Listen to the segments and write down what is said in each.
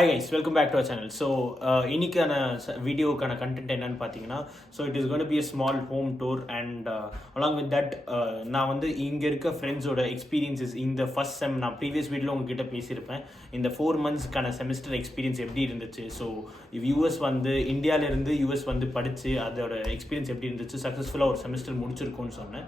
Hi guys, welcome back to our channel. So, இன்னைக்கான வீடியோக்கான content என்னன்னு பார்த்தீங்கன்னா, so it is gonna be a small home tour and along with that நான் வந்து இங்கே இருக்க ஃப்ரெண்ட்ஸோட எக்ஸ்பீரியன்ஸஸ் இந்த ஃபர்ஸ்ட் செம் நான் ப்ரீவியஸ் வீடியோவில் உங்ககிட்ட பேசியிருப்பேன். இந்த 4 monthsக்கான செமஸ்டர் எக்ஸ்பீரியன்ஸ் எப்படி இருந்துச்சு, ஸோ யூஎஸ் வந்து இந்தியாவிலேருந்து யூஎஸ் வந்து படித்து அதோட எக்ஸ்பீரியன்ஸ் எப்படி இருந்துச்சு, சக்ஸஸ்ஃபுல்லாக ஒரு செமஸ்டர் முடிச்சிருக்கோன்னு சொன்னேன்.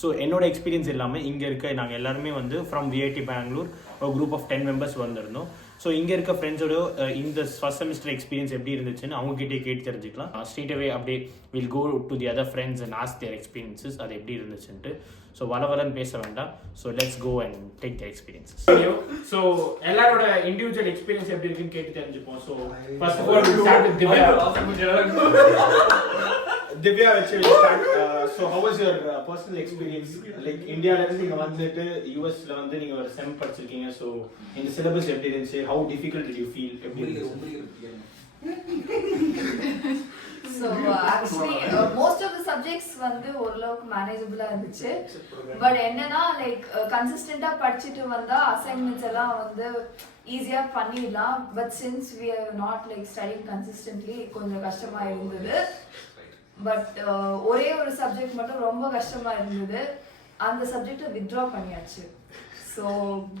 ஸோ என்னோட எக்ஸ்பீரியன்ஸ் இல்லாமல் இங்கே இருக்க நாங்கள் எல்லாருமே வந்து ஃப்ரம் விஐடி பெங்களூர் ஒரு குரூப் ஆஃப் 10 members வந்திருந்தோம். ஸோ இங்கே இருக்க ஃப்ரெண்ட்ஸோட இந்த ஃபர்ஸ்ட் செமஸ்டர் எக்ஸ்பீரியன்ஸ் எப்படி இருந்துச்சுன்னு அவங்ககிட்டே கேட்டு தெரிஞ்சுக்கலாம். ஸ்ட்ரெயிட் அவே அப்படியே will go to the other friends and ask their experiences அது எப்படி இருந்துச்சுன்ட்டு. ஸோ வளவலன்னு பேச வேண்டாம். So let's go and take their experiences. So எல்லாரோட இண்டிவிஜுவல் எக்ஸ்பீரியன்ஸ் எப்படி இருக்குன்னு கேட்டு தெரிஞ்சுப்போம். So first of all start with Divya. Divya, we'll start. So how was your personal experience? Like India la irundhu inga vandittu US la vandu neenga or sem padichirkeenga, so in the syllabus எப்படி இருந்துச்சு, how difficult did you feel? So actually most of the subjects வந்து ஓரளவுக்கு மேனேஜபிளா இருந்துச்சு. But என்னன்னா like கன்சிஸ்டன்ட்டா படிச்சிட்டு வந்தா assignments எல்லாம் வந்து ஈஸியா பண்ணிடலாம். But since we are not like studying consistently கொஞ்சம் கஷ்டமா இருந்தது. பட் ஒரே ஒரு சப்ஜெக்ட் மட்டும் ரொம்ப கஷ்டமா இருந்தது. அந்த சப்ஜெக்டை வித்ட்ரா பண்ணியாச்சு. So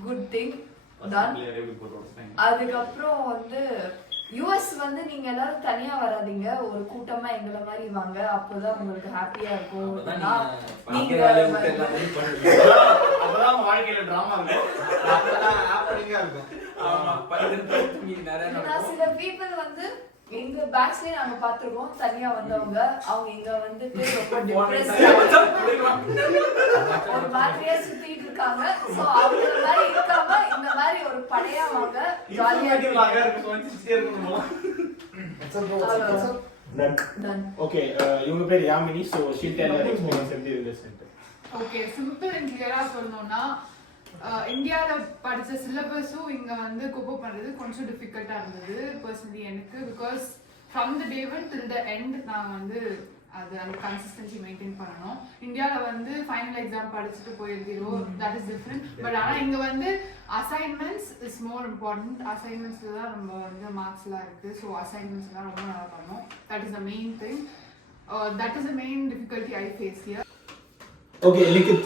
good thing done. அதுக்கப்புறம் வந்து யூஎஸ் வந்து நீங்க எல்லாரும் தனியா வராதீங்க, ஒரு கூட்டமா எங்களை மாதிரி வாங்க, அப்போதான் உங்களுக்கு ஹாப்பியா இருக்கும். நீங்க சில பீப்புள் வந்து எங்க பேட்ச்லயே நாங்க பாத்துருக்கோம் தனியா வந்தவங்க, அவங்க இங்க வந்துட்டு ரொம்ப டிப்ரெஸ்டா ஒரு மாதிரியா சுத்திட்டு இருக்காங்க. சோ அவங்க மாதிரி இருக்காம இந்த மாதிரி ஒரு படையா வாங்க, ஜாலியா ஓகே. இவங்க பேர் Yamini. So she'll tell her experience எப்படி இருந்துச்சு. ஓகே, சிம்பிள் அண்ட் கிளியரா சொல்லணும்னா இந்தியாவில் படித்த சிலபஸும் இங்கே வந்து கோப்போ பண்ணுறது கொஞ்சம் டிஃபிகல்ட்டாக இருந்தது பர்சனலி எனக்கு. Because from the day one till the end நான் வந்து அது அந்த கன்சிஸ்டன்சி மெயின்டைன் பண்ணணும். இந்தியாவில் வந்து ஃபைனல் எக்ஸாம் படிச்சுட்டு போய் எழுதிடுவோம், தட் இஸ் டிஃப்ரெண்ட். பட் ஆனால் இங்கே வந்து அசைன்மெண்ட்ஸ் இஸ் மோர் இம்பார்ட்டன்ட். அசைன்மெண்ட்ஸில் தான் நம்ம வந்து மார்க்ஸ்லாம் இருக்குது. ஸோ அசைன்மெண்ட்ஸ் தான் ரொம்ப நல்லா பண்ணணும். That is the main thing. That is the main difficulty I face here. Okay, Likith,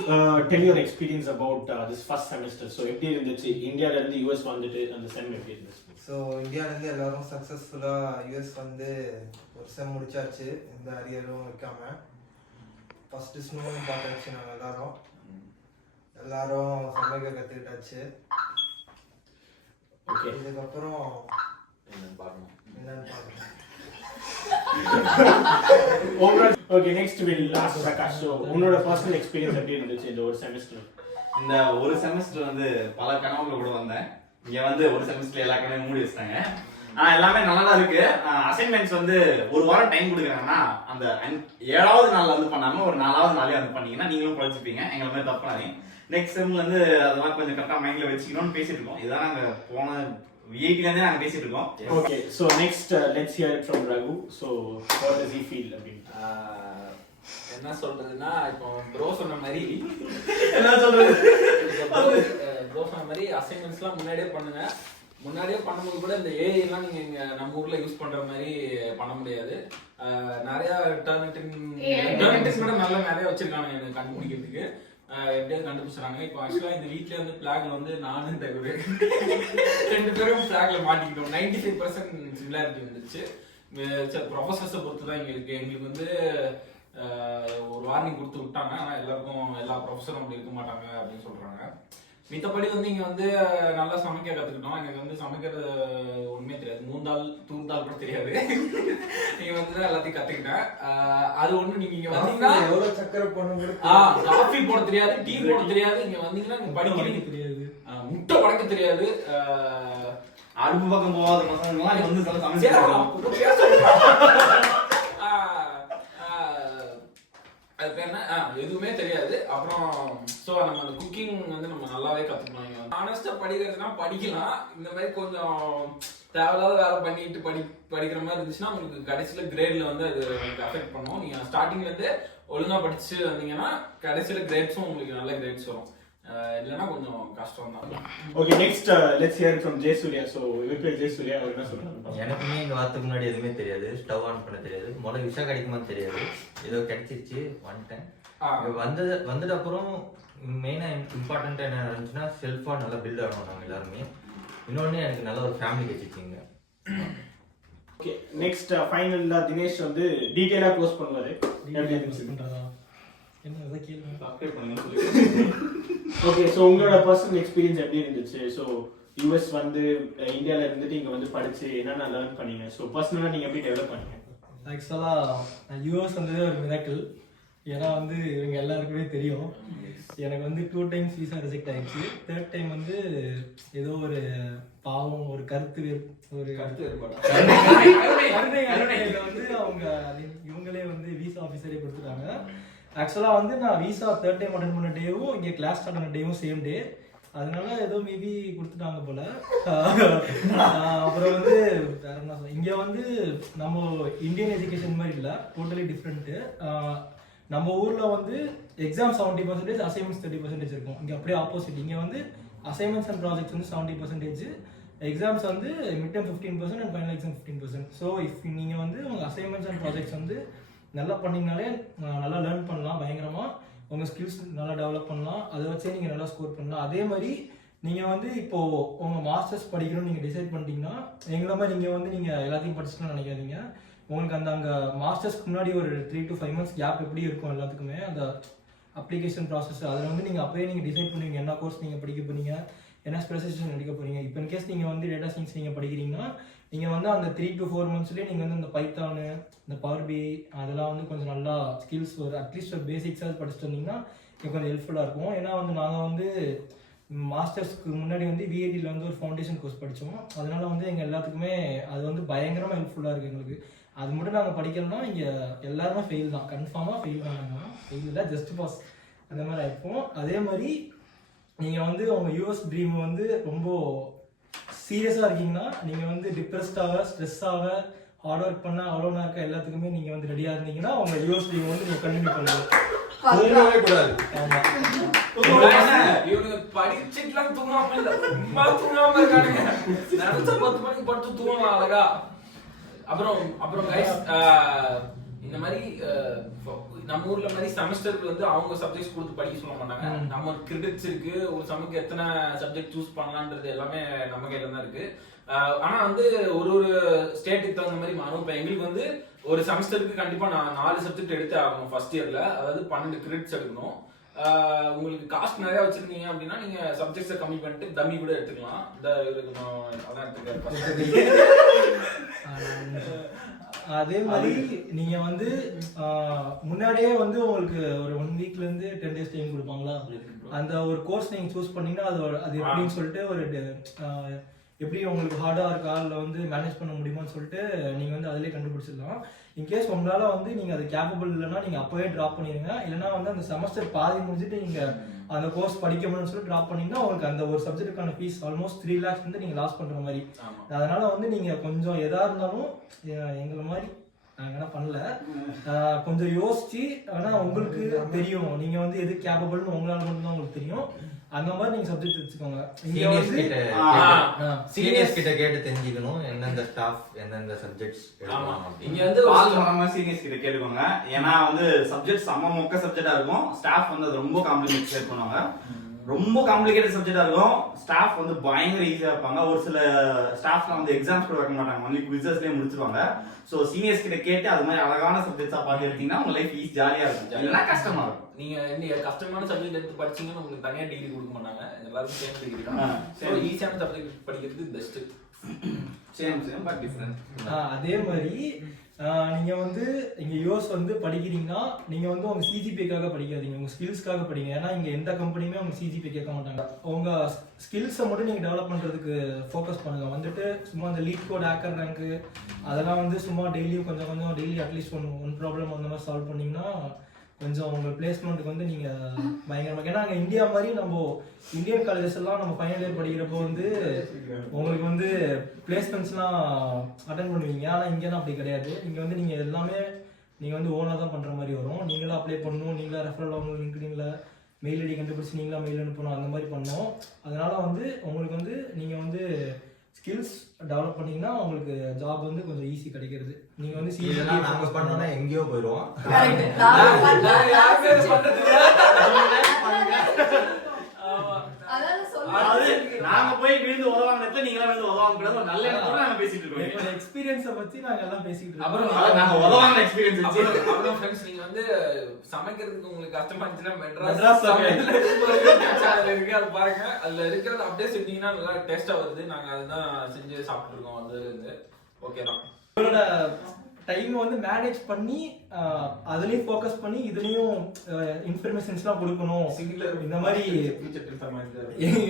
tell your experience about this first semester. So எப்படி இருந்துச்சு, இந்தியால இருந்து யுஎஸ் வந்துட்டு அந்த செம் எப்படி இருந்துச்சு? ஸோ இந்தியால இருந்து எல்லாரும் சக்ஸஸ்ஃபுல்லா யுஎஸ் வந்து ஒரு செம் முடிச்சாச்சு, எந்த அரியரும் வைக்காம. ஃபர்ஸ்ட் ஸ்னோன்னு பார்த்தாச்சு. நாங்கள் எல்லாரும் சமைக்க கற்றுக்கிட்டாச்சு. ஓகே, இதுக்கப்புறம் என்னன்னு பார்க்கணும். Okay, next will last Prakash. So உன்னோட பர்சனல் எக்ஸ்பீரியன்ஸ் எப்படி இருந்துச்சு இந்த ஒரு செமஸ்டர்? இந்த ஒரு செமஸ்டர் வந்து பல கனவுல கூட வந்தேன். இங்க வந்து ஒரு செமஸ்டர் எல்லா கனவையும் மூடி வச்சிட்டாங்க. ஆனா எல்லாமே நல்லா தான் இருக்கு. அசைன்மெண்ட்ஸ் வந்து ஒரு வாரம் டைம் கொடுக்குறாங்கன்னா அந்த 7வது நாள்ல வந்து பண்ணாம ஒரு 4வது நாளே வந்து பண்ணீங்கன்னா நீங்களும் படிச்சுப்பீங்க. எங்களை மாதிரி தப்பாதீங்க. நெக்ஸ்ட் செம்ல வந்து அதெல்லாம் கொஞ்சம் கரெக்டா மைண்ட்ல வச்சுக்கணும்னு பேசிட்டு இருக்கோம். இதான் நாங்க போன விஐடில இருந்தே நாங்க பேசிட்டு இருக்கோம். Okay, so next let's here it from Raghu. So what does he feel அப்படின்னு என்ன சொல்றதுன்னா, இப்போ ப்ரோ சொன்ன மாதிரி என்ன சொல்றது, ப்ரோ சொன்ன மாதிரி அசைன்மெண்ட்ஸ்லாம் முன்னாடியே பண்ணுங்க. முன்னாடியே பண்ணும்போது கூட இந்த ஏஐ எல்லாம் நீங்க இங்க நம்ம ஊர்ல யூஸ் பண்ற மாதிரி பண்ண முடியாது. நிறைய நல்லா நிறைய வச்சிருக்காங்க எனக்கு கண்டுபிடிக்கிறதுக்கு. எப்படியாவது கண்டுபிடிச்சாங்க. இப்போ ஆக்சுவலா இந்த வீட்ல வந்து பிளாக்ல வந்து நானும் தகுடு 2 பேரும் பிளாக்ல மாட்டிக்கிட்டோம். 95% சிமிலாரிட்டி வந்துச்சு. ப்ரொஃபசர்ஸை பொறுத்து தான் இங்க இருக்கு. எங்களுக்கு வந்து ஒரு வார்னிங் கொடுத்து விட்டாங்க. ஆனா எல்லாருக்கும் எல்லா ப்ரொஃபஸரும் அப்படி இருக்க மாட்டாங்க அப்படின்னு சொல்றாங்க. மித்தபடி வந்து இங்க வந்து நல்லா சமைக்க கத்துக்கிட்டோம். எனக்கு வந்து சமைக்கிறது ஒண்ணுமே தெரியாது. மூந்தால் தூந்தால் கூட தெரியாது. நீங்க வந்து எல்லாத்தையும் கத்துக்கிட்டேன். அது ஒண்ணு. நீங்க இங்க வந்தீங்கன்னா எவ்வளவு சக்கரை போடணும், காஃபி போட தெரியாது, டீ போட தெரியாது. இங்க வந்தீங்கன்னா நீங்க படிக்கிறீங்க தெரியாது, முட்டை உடைக்க தெரியாது, அடுப்பு பக்கம் போகாத பசங்க வந்து சில சமைச்சு அதுக்கு என்ன எதுவுமே தெரியாது. அப்புறம் ஸோ நம்ம அந்த குக்கிங் வந்து நம்ம நல்லாவே கற்றுக்கலாம். ஆனஸ்டா படிக்கிறதுனா படிக்கலாம். இந்த மாதிரி கொஞ்சம் தேவையில்லாத வேலை பண்ணிட்டு படிக்கிற மாதிரி இருந்துச்சுன்னா உங்களுக்கு கடைசியில் கிரேட்ல வந்து அது உங்களுக்கு அஃபெக்ட் பண்ணும். நீங்கள் ஸ்டார்டிங்ல இருந்து ஒழுங்கா படிச்சு வந்தீங்கன்னா கடைசியில் கிரேட்ஸும் உங்களுக்கு நல்ல கிரேட்ஸ் வரும். இல்லைன்னா கொஞ்சம் கஷ்டம் தான். Okay, next let's hear from Jayasuriya. So இவர் பேர் ஜெயசூர்யா, அவர் என்ன சொல்றாங்க? எனக்குமே இங்கே வரதுக்கு முன்னாடி எதுவுமே தெரியாது, ஸ்டவ் ஆன் பண்ண தெரியாது, முதல்ல விஷா கிடைக்குமான்னு தெரியாது, ஏதோ கிடைச்சிருச்சு வந்துட்டேன். வந்தது அப்புறம் மெயினாக இம்பார்ட்டண்ட்டாக என்ன இருந்துச்சுன்னா செல்ஃபாக நல்லா பில்ட் ஆகணும் நாங்கள் எல்லாருமே. இன்னொன்று எனக்கு நல்ல ஒரு ஃபேமிலி கிடைச்சிச்சிங்க. ஓகே, நெக்ஸ்ட் ஃபைனலாக தினேஷ் வந்து டீட்டெயிலாக க்ளோஸ் பண்ணுவார். ஓகே, ஸோ உங்களோட பர்சனல் எக்ஸ்பீரியன்ஸ் எப்படி இருந்துச்சு? ஸோ யூஎஸ் வந்து இந்தியாவில் இருந்துட்டு இங்கே வந்து படித்து என்னென்ன லேர்ன் பண்ணீங்க? ஸோ பர்சனலாக நீங்கள் எப்படி டெவலப் பண்ணீங்க? ஆக்சுவலாக யூஎஸ் வந்ததே ஒரு மிராக்கிள். ஏன்னா வந்து இவங்க எல்லாருக்குமே தெரியும், எனக்கு வந்து 2 times வீசா ரிஜெக்ட் ஆயிடுச்சு. 3rd டைம் வந்து ஏதோ ஒரு பாவம், ஒரு கருத்து வேறுபாடு வந்து அவங்க இவங்களே வந்து வீசா ஆஃபீஸரே கொடுத்துட்டாங்க. ஆக்சுவலாக வந்து நான் வீசா 3rd டைம் அட்டன் பண்ண டேவும் இங்கே கிளாஸ் ஸ்டார்ட் பண்ண டேவும் சேம் டே, அதனால ஏதோ மேபி கொடுத்துட்டாங்க போல. அப்புறம் வந்து வேற என்ன சொல்ல, இங்கே வந்து நம்ம இந்தியன் எஜுகேஷன் மாதிரி இல்லை, டோட்டலி டிஃப்ரெண்ட்டு. நம்ம ஊரில் வந்து எக்ஸாம் 70%, அசைன்மெண்ட்ஸ் 30% இருக்கும். இங்கே அப்படியே ஆப்போசிட். இங்கே வந்து அசைன்மெண்ட்ஸ் அண்ட் ப்ராஜெக்ட்ஸ் வந்து 70%, எக்ஸாம்ஸ் வந்து mid term 15% and final exam 15%. So if நீங்கள் வந்து உங்கள் அசைன்மெண்ட்ஸ் அண்ட் ப்ராஜெக்ட்ஸ் வந்து நல்லா பண்ணிங்கனாலே நல்லா லேர்ன் பண்ணலாம், பயங்கரமாக உங்கள் ஸ்கில்ஸ் நல்லா டெவலப் பண்ணலாம், அதை வச்சே நீங்கள் நல்லா ஸ்கோர் பண்ணலாம். அதே மாதிரி நீங்கள் வந்து இப்போது உங்கள் மாஸ்டர்ஸ் படிக்கணும்னு நீங்கள் டிசைட் பண்ணிட்டீங்கன்னா எங்களை மாதிரி நீங்கள் வந்து நீங்கள் எல்லாத்தையும் படிச்சுக்கணும்னு நினைக்காதீங்க. உங்களுக்கு அந்த அங்கே மாஸ்டர்ஸ்க்கு முன்னாடி ஒரு 3 to 5 months கேப் எப்படி இருக்கும் எல்லாத்துக்குமே, அந்த அப்ளிகேஷன் ப்ராசஸ் அதில் வந்து நீங்கள் அப்போயே நீங்கள் டிசைட் பண்ணுவீங்க என்ன கோர்ஸ் நீங்கள் படிக்க போகிறீங்க, என்ன ஸ்பெஷலைசேஷன் எடுக்க போகிறீங்க. இப்போ இன்கேஸ் நீங்கள் வந்து டேட்டா சயின்ஸ் நீங்கள் படிக்கிறீங்கன்னா நீங்கள் வந்து அந்த 3 to 4 monthsலேயே நீங்கள் வந்து இந்த பைத்தானு, இந்த பவர் பி அதெல்லாம் வந்து கொஞ்சம் நல்லா ஸ்கில்ஸ் ஒரு அட்லீஸ்ட் ஒரு பேசிக்ஸாக படிச்சுட்டு வந்தீங்கன்னா எனக்கு கொஞ்சம் ஹெல்ப்ஃபுல்லாக இருக்கும். ஏன்னா வந்து நாங்கள் வந்து மாஸ்டர்ஸ்க்கு முன்னாடி வந்து விஐடியில் வந்து ஒரு ஃபவுண்டேஷன் கோர்ஸ் படித்தோம். அதனால வந்து எங்கள் எல்லாத்துக்குமே அது வந்து பயங்கரமாக ஹெல்ப்ஃபுல்லாக இருக்குது எங்களுக்கு. அது மட்டும் நாங்கள் படிக்கணும்னா இங்கே எல்லாருமே ஃபெயில் தான், கன்ஃபார்மாக ஃபெயில் பண்ணாங்க. ஃபெயில் இல்லை, ஜஸ்ட் பாஸ் அந்த மாதிரி ஆகிப்போம். அதே மாதிரி நீங்கள் வந்து உங்கள் யூஎஸ் ட்ரீம் வந்து ரொம்ப சீரியஸாக இருக்கீங்கன்னா நீங்கள் வந்து டிப்ரெஸ்டாக, ஸ்ட்ரெஸ்ஸாக, ஹார்ட் ஒர்க் பண்ண அவ்வளோனா இருக்க எல்லாத்துக்குமே நீங்கள் வந்து ரெடியாக இருந்தீங்கன்னா உங்கள் யூஎஸ் ட்ரீம் வந்து நீங்கள் கண்டினியூ பண்ணுங்கள், தூங்கவே கூடாது. இவனுக்கு படிச்சுட்டுலாம் தூங்காம இல்ல, சும்மா தூங்காம இருக்கானுங்க. நினைச்ச 10 மணிக்கு படுத்து தூங்கலாம் அழகா. அப்புறம் கைஸ், இந்த மாதிரி நம்ம ஊர்ல மாதிரி செமஸ்டருக்கு வந்து அவங்க சப்ஜெக்ட்ஸ் கொடுத்து படிக்க சொல்ல மாட்டாங்க. நம்ம கிரிக்கெட்ஸ் இருக்கு, ஒரு சமக்கு எத்தனை சப்ஜெக்ட் சூஸ் பண்ணலான்றது எல்லாமே நம்ம கையில தான் இருக்கு. ஆனா வந்து ஒரு ஸ்டேட்டுக்கு தகுந்த மாதிரி மாறும். இப்போ எங்களுக்கு வந்து ஒரு செமஸ்டருக்கு கண்டிப்பா நான் 4 சப்ஜெக்ட் எடுத்தே ஆகணும் ஃபர்ஸ்ட் இயர்ல, அதாவது 12 கிரெடிட்ஸ் எடுக்கணும். உங்களுக்கு காஸ்ட் நிறைய வச்சிருக்கீங்க அப்படின்னா நீங்க சப்ஜெக்ட்ஸை கம்மி பண்ணிட்டு டம்மி கூட எடுத்துக்கலாம். அதான் எடுத்துக்கிறேன். அதே மாதிரி நீங்க வந்து முன்னாடியே வந்து உங்களுக்கு ஒரு 1 weekலேருந்து 10 days டைம் கொடுப்பாங்களா, அந்த ஒரு கோர்ஸ் நீங்க சூஸ் பண்ணீங்கன்னா அது எப்படின்னு சொல்லிட்டு ஒரு எப்படி உங்களுக்கு ஹார்டாக இருக்கா இல்லை வந்து மேனேஜ் பண்ண முடியுமான்னு சொல்லிட்டு நீங்கள் வந்து அதிலே கண்டுபிடிச்சிடலாம். இன்கேஸ் உங்களால் வந்து நீங்கள் அது கேப்பபிள் இல்லைன்னா நீங்கள் அப்போவே ட்ராப் பண்ணிடுங்க. இல்லைனா வந்து அந்த செமஸ்டர் பாதி முடிஞ்சுட்டு நீங்கள் அந்த கோர்ஸ் படிக்க முடியும்னு சொல்லி ட்ராப் பண்ணிங்கன்னா உங்களுக்கு அந்த ஒரு சப்ஜெக்ட்டுக்கான ஃபீஸ் ஆல்மோஸ்ட் 3 lakhs வந்து நீங்கள் லாஸ் பண்ணுற மாதிரி. அதனால வந்து நீங்கள் கொஞ்சம் எதாக இருந்தாலும் எங்களை மாதிரி நாங்கள் என்ன பண்ணல, கொஞ்சம் யோசிச்சு, ஆனால் உங்களுக்கு தெரியும் நீங்கள் வந்து எது கேப்பபிள்னு உங்களால் மட்டும்தான் உங்களுக்கு தெரியும். அந்த மாதிரி நீங்க சப்ஜெக்ட் வச்சுக்கோங்க. சீனியர்ஸ் கிட்ட கேட்டு தெரிஞ்சுக்கணும் எந்தெந்த ஸ்டாஃப் எந்தெந்த சப்ஜெக்ட்ஸ் எடுக்கலாம். இங்க வந்து வால்மா சீனியர்ஸ் கிட்ட கேளுங்க. ஏன்னா வந்து சப்ஜெக்ட் செம்ம மொக்க சப்ஜெக்டா இருக்கும். ஸ்டாஃப் வந்து அது ரொம்ப காம்ப்ளிகேட் பண்ணுவாங்க. ரொம்ப காம்ப்ளிகேட்டட் சப்ஜெக்டா இருக்கும். ஸ்டாஃப் வந்து பயங்கர ஈஸியா இருப்பாங்க. ஒரு சில ஸ்டாஃப்லாம் வந்து எக்ஸாம்ஸ் கூட வைக்க மாட்டாங்க, ஒன்லி குவிஸஸ்லயே முடிச்சிருவாங்க. சோ சீனியர்ஸ் கிட்ட கேட்டு அது மாதிரி அழகான சப்ஜெக்ட்ஸா பார்த்து எடுத்தீங்கன்னா உங்க லைஃப் ஈஸி ஜாலியா இருக்கும், இல்லைன்னா கஷ்டமா இருக்கும். நீங்க கஷ்டமான சப்ஜெக்ட் எடுத்து படிச்சீங்கன்னா உங்களுக்கு தனியா டிகிரி கொடுக்க மாட்டாங்க, எல்லாரும் சேம் டிகிரி தான். சோ ஈஸியான சப்ஜெக்ட் படிக்கிறது பெஸ்ட். Same but different. அதே மாதிரி நீங்க வந்து இங்க யூஎஸ் வந்து படிக்கிறீங்கன்னா நீங்க வந்து உங்க சிஜிபிஏக்காக படிக்காதீங்க, உங்க ஸ்கில்ஸ்க்காக படிங்க. ஏன்னா இங்க எந்த கம்பெனியுமே உங்க சிஜிபிஏ கேட்க மாட்டாங்க. உங்க ஸ்கில்ஸை மட்டும் நீங்க டெவலப் பண்றதுக்கு ஃபோக்கஸ் பண்ணுங்க. வந்துட்டு சும்மா அந்த லீட் கோட், ஹேக்கர் ரேங்க் அதெல்லாம் வந்து சும்மா டெய்லியும் கொஞ்சம் டெய்லி அட்லீஸ்ட் ஒன் ப்ராப்ளம் அந்த மாதிரி சால்வ் பண்ணீங்கன்னா கொஞ்சம் உங்கள் பிளேஸ்மெண்ட்டுக்கு வந்து நீங்கள் பயங்கரமாக. ஏன்னா அங்கே இந்தியா மாதிரி நம்ம இந்தியன் காலேஜஸ் எல்லாம் நம்ம ஃபைனல் இயர் படிக்கிறப்போ வந்து உங்களுக்கு வந்து பிளேஸ்மெண்ட்ஸ்லாம் அட்டன் பண்ணுவீங்க. ஆனால் இங்கேலாம் அப்படி கிடையாது. இங்கே வந்து நீங்கள் எல்லாமே நீங்கள் வந்து ஓனாக தான் பண்ணுற மாதிரி வரும். நீங்களாம் அப்ளை பண்ணணும், நீங்களாக ரெஃபரல் ஆகணும், லிங்க்டின்ல மெயில் ஐடி கண்டுபிடிச்சி நீங்களா மெயில் அனுப்பணும் அந்த மாதிரி பண்ணோம். அதனால வந்து உங்களுக்கு வந்து நீங்கள் வந்து ஸ்கில்ஸ் டெவலப் பண்ணீங்கன்னா உங்களுக்கு ஜாப் வந்து கொஞ்சம் ஈஸி கிடைக்கிறது. நீங்கள் வந்து இதெல்லாம் நாங்கள் பண்ணோன்னா எங்கேயோ போயிடுவோம். அதாவது நாங்க போய் விழுந்து உதவாங்க இடத்துல நீங்களா விழுந்து உதவாங்க கூடாது ஒரு நல்ல இடத்துல நாங்க பேசிட்டு இருக்கோம். எங்களோட எக்ஸ்பீரியன்ஸை பற்றி நாங்கள் எல்லாம் பேசிக்கிட்டு இருக்கோம். அப்புறம் நாங்க உதவாங்க எக்ஸ்பீரியன்ஸ் வச்சு அப்புறம் ஃப்ரெண்ட்ஸ் நீங்க வந்து சமைக்கிறதுக்கு உங்களுக்கு கஷ்டமா இருந்துச்சுன்னா மெட்ராஸ் மெட்ராஸ் சேனல் இருக்கு, அது பாருங்க. அதுல இருக்கிறது அப்படியே செஞ்சீங்கன்னா நல்லா டேஸ்டா வருது. நாங்க அதுதான் செஞ்சு சாப்பிட்டு இருக்கோம். அது வந்து ஓகே தான். உங்களோட டைமை வந்து மேனேஜ் பண்ணி அதுலேயும் ஃபோக்கஸ் பண்ணி இதுலேயும் இன்ஃபர்மேஷன்ஸ்லாம் கொடுக்கணும். இந்த மாதிரி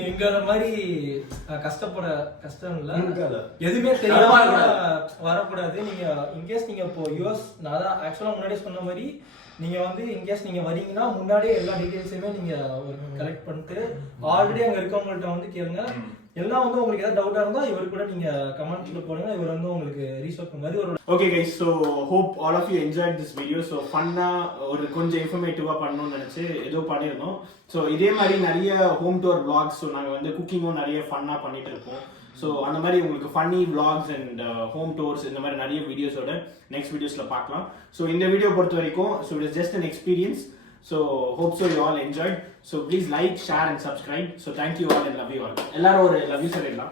எங்களை மாதிரி கஷ்டம் இல்லை, எதுவுமே தெரியாம வரக்கூடாது. நீங்கள் இன்கேஸ் நீங்கள் இப்போ யூஎஸ் நான் தான் ஆக்சுவலாக முன்னாடியே சொன்ன மாதிரி நீங்கள் வந்து இன்கேஸ் நீங்கள் வரீங்கன்னா முன்னாடியே எல்லா டீட்டெயில்ஸுமே நீங்கள் கலெக்ட் பண்ணிட்டு ஆல்ரெடி அங்கே இருக்கவங்கள்ட்ட வந்து கேளுங்க. எல்லாம் வந்து உங்களுக்கு ஏதாவது டவுட்டாக இருந்தால் இவர் கூட நீங்கள் கமெண்ட்ஸில் போடுங்க, இவர் வந்து உங்களுக்கு ரீசர்ச் பண்ணுறது ஒரு. Okay guys, so hope all of you enjoy this video. So ஃபன்னாக ஒரு கொஞ்சம் இன்ஃபர்மேட்டிவாக பண்ணணும்னு நினச்சி ஏதோ பண்ணியிருந்தோம். ஸோ இதே மாதிரி நிறைய ஹோம் டூர் vlogs, ஸோ நாங்கள் வந்து குக்கிங்கும் நிறைய ஃபன்னாக பண்ணிட்டு இருக்கோம். ஸோ அந்த மாதிரி உங்களுக்கு funny vlogs and home tours இந்த மாதிரி நிறைய வீடியோஸோட நெக்ஸ்ட் வீடியோஸில் பார்க்கலாம். ஸோ இந்த வீடியோ பொறுத்த வரைக்கும் so it is just an experience. So hope so you all enjoyed. So please like, share and subscribe. So thank you all and love you all. Ellaru or love you sir illa.